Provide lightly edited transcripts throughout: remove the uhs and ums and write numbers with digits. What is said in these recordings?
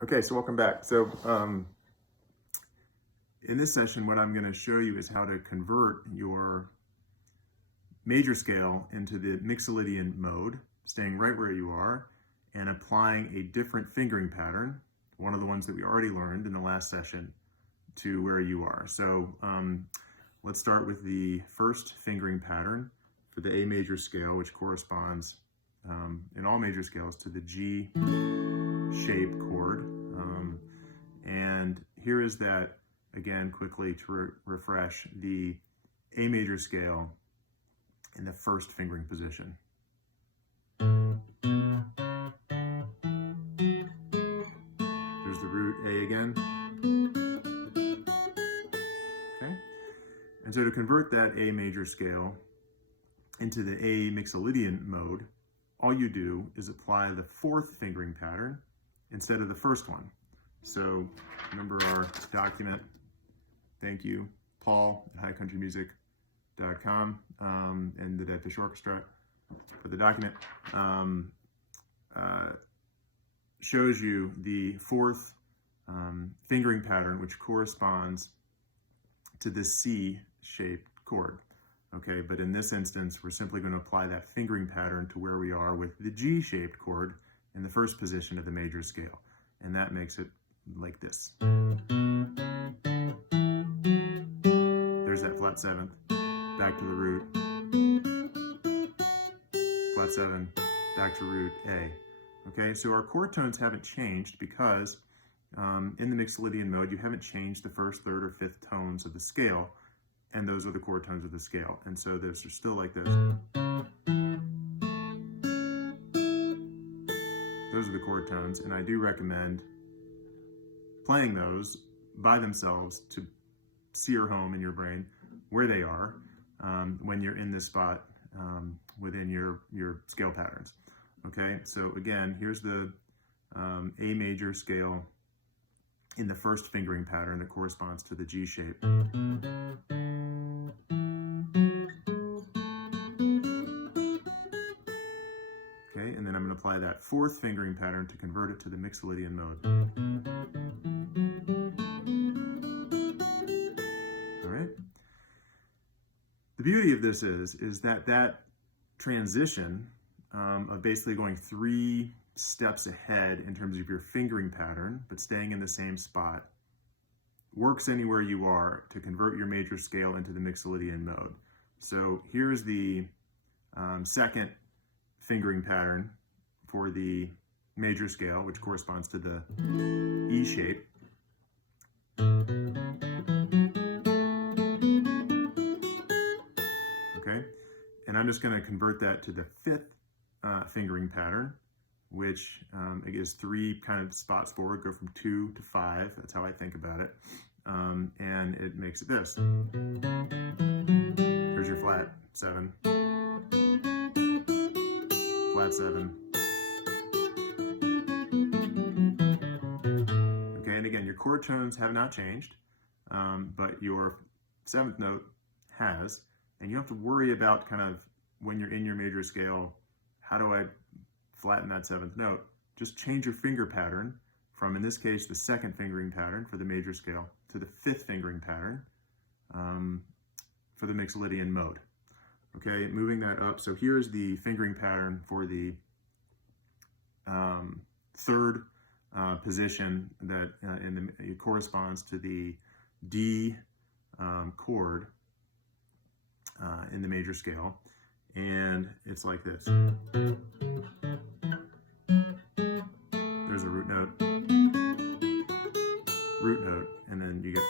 Okay, so welcome back. So in this session, what I'm going to show you is how to convert your major scale into the Mixolydian mode, staying right where you are, and applying a different fingering pattern, one of the ones that we already learned in the last session, to where you are. So let's start with the first fingering pattern for the A major scale, which corresponds in all major scales to the G shape chord. And here is that, again, quickly to refresh, the A major scale in the first fingering position. There's the root A again. Okay. And so to convert that A major scale into the A Mixolydian mode, all you do is apply the fourth fingering pattern instead of the first one. So remember our document. Thank you, Paul at highcountrymusic.com and the Dead Fish Orchestra for the document. Shows you the fourth fingering pattern, which corresponds to the C-shaped chord. Okay, but in this instance, we're simply going to apply that fingering pattern to where we are with the G-shaped chord in the first position of the major scale. And that makes it like this. There's that flat seventh, back to the root, flat seven, back to root A. Okay, so our chord tones haven't changed because in the Mixolydian mode, you haven't changed the first, third, or fifth tones of the scale, and those are the chord tones of the scale. And so those are still like this. Those are the chord tones, and I do recommend playing those by themselves to sear home in your brain where they are when you're in this spot within your scale patterns. Okay, so again, here's the A major scale in the first fingering pattern that corresponds to the G shape. Okay, and then I'm going to apply that fourth fingering pattern to convert it to the Mixolydian mode. All right. The beauty of this is that transition of basically going 3 steps ahead in terms of your fingering pattern, but staying in the same spot, works anywhere you are to convert your major scale into the Mixolydian mode. So here's the second fingering pattern for the major scale, which corresponds to the E shape. Okay, and I'm just going to convert that to the fifth fingering pattern, which is 3 kind of spots forward, go from 2 to 5. That's how I think about it. And it makes it this. Here's your flat 7, flat 7. Okay, and again, your chord tones have not changed, but your 7th note has, and you don't have to worry about kind of when you're in your major scale, how do I flatten that 7th note? Just change your finger pattern from, in this case, the 2nd fingering pattern for the major scale to the 5th fingering pattern for the Mixolydian mode. Okay, moving that up. So here's the fingering pattern for the third position that it corresponds to the D chord in the major scale. And it's like this. There's a root note, and then you get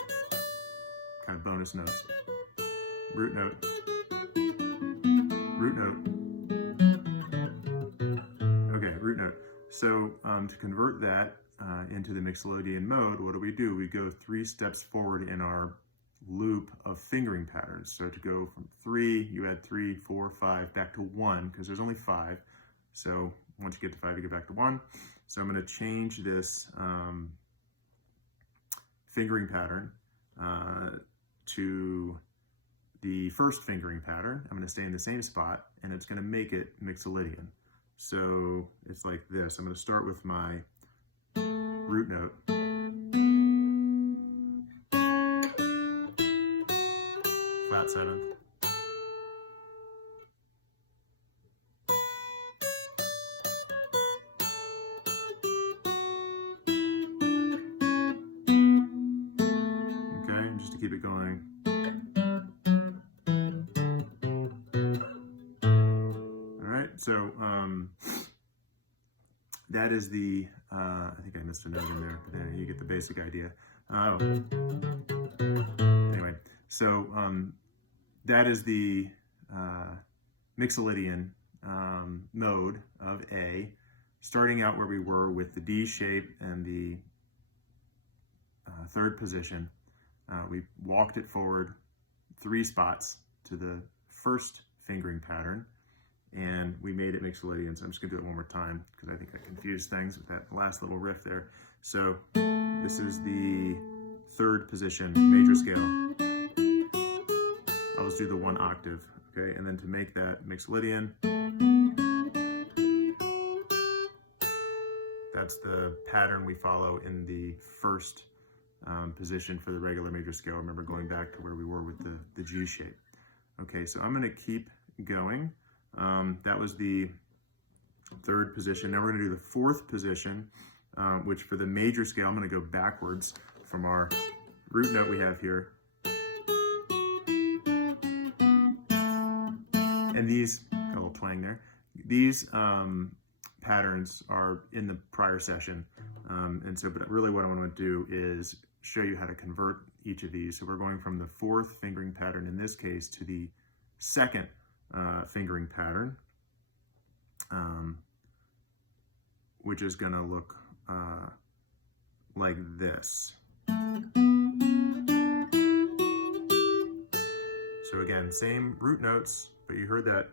kind of bonus notes. Root note, root note. Okay, root note. So to convert that into the Mixolydian mode, what do? We go 3 steps forward in our loop of fingering patterns. So to go from 3, you add 3, 4, 5, back to 1, because there's only 5. So once you get to 5, you get back to 1. So I'm going to change this fingering pattern to the first fingering pattern. I'm going to stay in the same spot, and it's going to make it Mixolydian. So it's like this. I'm going to start with my root note. Flat seventh. Okay, just to keep it going. All right, so that is the, I think I missed a note in there, but you get the basic idea. Anyway, so that is the Mixolydian mode of A, starting out where we were with the D shape and the third position. We walked it forward 3 spots to the first fingering pattern, and we made it Mixolydian. So I'm just gonna do it one more time because I think I confused things with that last little riff there. So this is the third position, major scale. I'll just do the 1 octave, okay? And then to make that Mixolydian, that's the pattern we follow in the first position for the regular major scale. Remember going back to where we were with the G shape. Okay, so I'm gonna keep going. That was the third position. Now we're gonna do the fourth position, which for the major scale, I'm gonna go backwards from our root note we have here. And these, got a little twang there, these patterns are in the prior session. But really what I want to do is show you how to convert each of these. So we're going from the fourth fingering pattern in this case to the second fingering pattern, which is going to look like this. So again, same root notes, but you heard that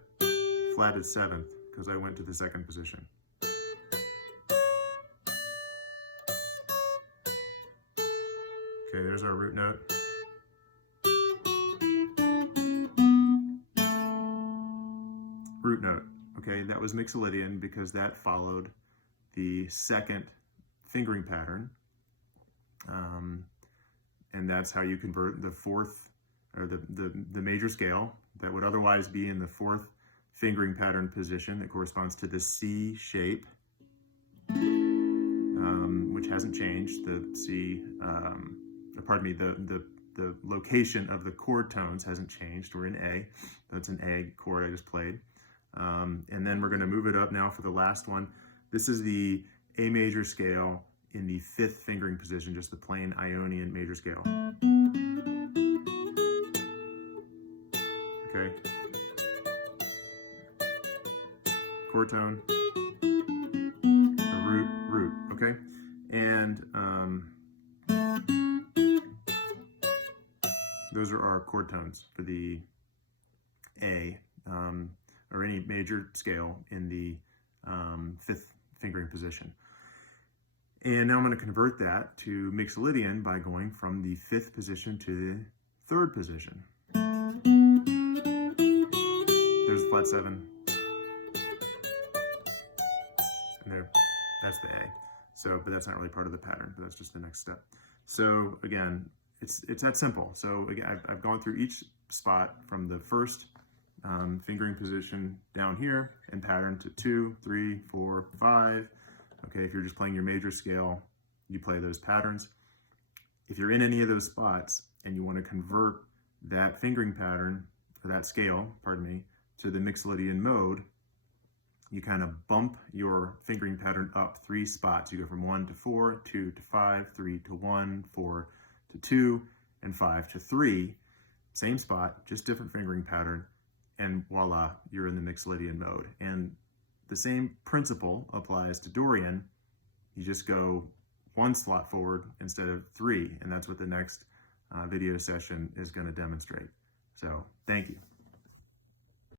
flatted 7th because I went to the second position. Okay, there's our root note. Root note, okay, that was Mixolydian because that followed the second fingering pattern. And that's how you convert the fourth, or the major scale that would otherwise be in the fourth fingering pattern position that corresponds to the C shape, which hasn't changed. The C, the location of the chord tones hasn't changed. We're in A. That's an A chord I just played. And then we're going to move it up now for the last one. This is the A major scale in the 5th fingering position, just the plain Ionian major scale. Okay. Chord tone, the root, okay? And those are our chord tones for the A, or any major scale in the 5th fingering position. And now I'm going to convert that to Mixolydian by going from the 5th position to the 3rd position. There's the flat 7. And there, that's the A. So, but that's not really part of the pattern, but that's just the next step. So again, it's that simple. So again, I've gone through each spot from the first fingering position down here and pattern to 2, 3, 4, 5. Okay, if you're just playing your major scale, you play those patterns. If you're in any of those spots and you want to convert that fingering pattern, or that scale, pardon me, to the Mixolydian mode, you kind of bump your fingering pattern up 3 spots. You go from 1 to 4, 2 to 5, 3 to 1, 4 to 2, and 5 to 3. Same spot, just different fingering pattern, and voila, you're in the Mixolydian mode. And the same principle applies to Dorian. You just go 1 slot forward instead of 3, and that's what the next video session is going to demonstrate. So, thank you.